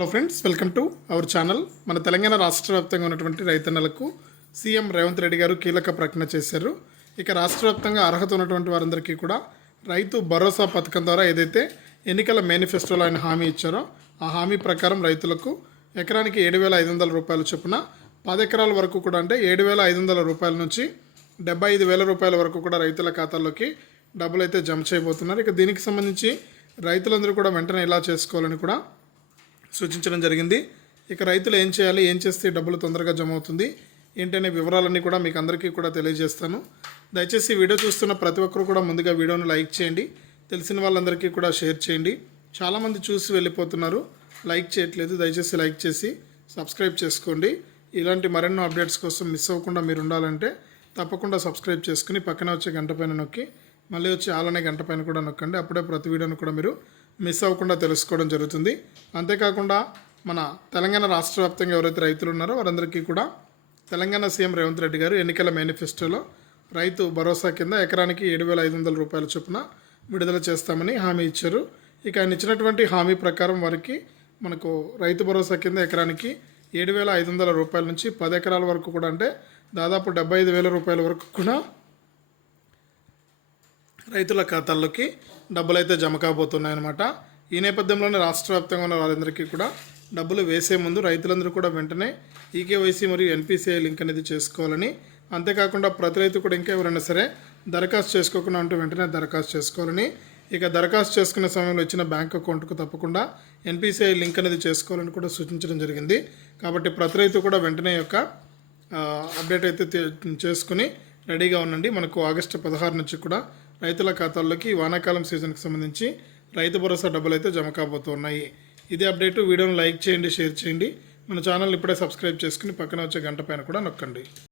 Hello friends welcome to our channel మన తెలంగాణ రాష్ట్ర వ్యాప్తంగా ఉన్నటువంటి రైతన్నలకు సీఎం రేవంత్ రెడ్డి గారు కీలక ప్రకటన చేశారు. ఇక రాష్ట్ర వ్యాప్తంగా అర్హత ఉన్నటువంటి వారందరికీ కూడా రైతు భరోసా పథకం ద్వారా ఏదైతే ఎన్నికల మేనిఫెస్టోలో ఆయన హామీ ఇచ్చారో ఆ హామీ ప్రకారం రైతులకు ఎకరానికి ఏడు వేల ఐదు వందల రూపాయలు చొప్పున పది ఎకరాల వరకు కూడా అంటే ఏడు వేల ఐదు వందల రూపాయల నుంచి డెబ్బై ఐదు వేల రూపాయల వరకు కూడా రైతుల ఖాతాల్లోకి డబ్బులు అయితే జమ చేయబోతున్నారు. ఇక దీనికి సంబంధించి రైతులందరూ కూడా వెంటనే ఇలా చేసుకోవాలని కూడా సూచించడం జరిగింది. ఇక రైతులు ఏం చేయాలి? ఏం చేస్తే డబ్బులు తొందరగా జమ అవుతుంది? ఏంటనే వివరాలన్నీ కూడా మీకు అందరికీ కూడా తెలియజేస్తాను. దయచేసి వీడియో చూస్తున్న ప్రతి ఒక్కరు కూడా ముందుగా వీడియోను లైక్ చేయండి. తెలిసిన వాళ్ళందరికీ కూడా షేర్ చేయండి. చాలామంది చూసి వెళ్ళిపోతున్నారు. లైక్ చేయట్లేదు. దయచేసి లైక్ చేసి సబ్స్క్రైబ్ చేసుకోండి. ఇలాంటి మరెన్నో అప్డేట్స్ కోసం మిస్ అవ్వకుండా మీరు ఉండాలంటే తప్పకుండా సబ్స్క్రైబ్ చేసుకుని పక్కన వచ్చే గంట పైన నొక్కి మళ్ళీ వచ్చి ఆలనే గంట పైన కూడా నొక్కండి. అప్పుడే ప్రతి వీడియోను కూడా మీరు మిస్ అవ్వకుండా తెలుసుకోవడం జరుగుతుంది. అంతేకాకుండా మన తెలంగాణ రాష్ట్ర వ్యాప్తంగా ఎవరైతే రైతులు ఉన్నారో వారందరికీ కూడా తెలంగాణ సీఎం రేవంత్ రెడ్డి గారు ఎన్నికల మేనిఫెస్టోలో రైతు భరోసా కింద ఎకరానికి ఏడు వేల ఐదు వందల రూపాయల చొప్పున విడుదల చేస్తామని హామీ ఇచ్చారు. ఇక ఆయన ఇచ్చినటువంటి హామీ ప్రకారం వారికి మనకు రైతు భరోసా కింద ఎకరానికి ఏడు వేల ఐదు వందల రూపాయల నుంచి పది ఎకరాల వరకు కూడా అంటే దాదాపు డెబ్బై ఐదు వేల రూపాయల వరకు కూడా రైతుల ఖాతాల్లోకి డబ్బులు అయితే జమ కాబోతున్నాయన్నమాట. ఈ నేపథ్యంలోనే రాష్ట్ర వ్యాప్తంగా ఉన్న వారందరికీ కూడా డబ్బులు వేసే ముందు రైతులందరూ కూడా వెంటనే ఈకేవైసీ మరియు ఎన్పిసిఐ లింక్ అనేది చేసుకోవాలని. అంతేకాకుండా ప్రతి రైతు కూడా ఇంకా ఎవరైనా సరే దరఖాస్తు చేసుకోకుండా అంటూ వెంటనే దరఖాస్తు చేసుకోవాలని. ఇక దరఖాస్తు చేసుకునే సమయంలో ఇచ్చిన బ్యాంక్ అకౌంట్కు తప్పకుండా ఎన్పిసిఐ లింక్ అనేది చేసుకోవాలని కూడా సూచించడం జరిగింది. కాబట్టి ప్రతి రైతు కూడా వెంటనే యొక్క అప్డేట్ అయితే చేసుకుని రెడీగా ఉండండి. మనకు ఆగస్టు పదహారు నుంచి కూడా రైతుల ఖాతాల్లోకి వానాకాలం సీజన్కి సంబంధించి రైతు భరోసా డబ్బులు అయితే జమ కాబోతున్నాయి. ఇదే అప్డేట్. వీడియోను లైక్ చేయండి షేర్ చేయండి. మన ఛానల్ ఇప్పుడే సబ్స్క్రైబ్ చేసుకుని పక్కన వచ్చే గంట పైన కూడా నొక్కండి.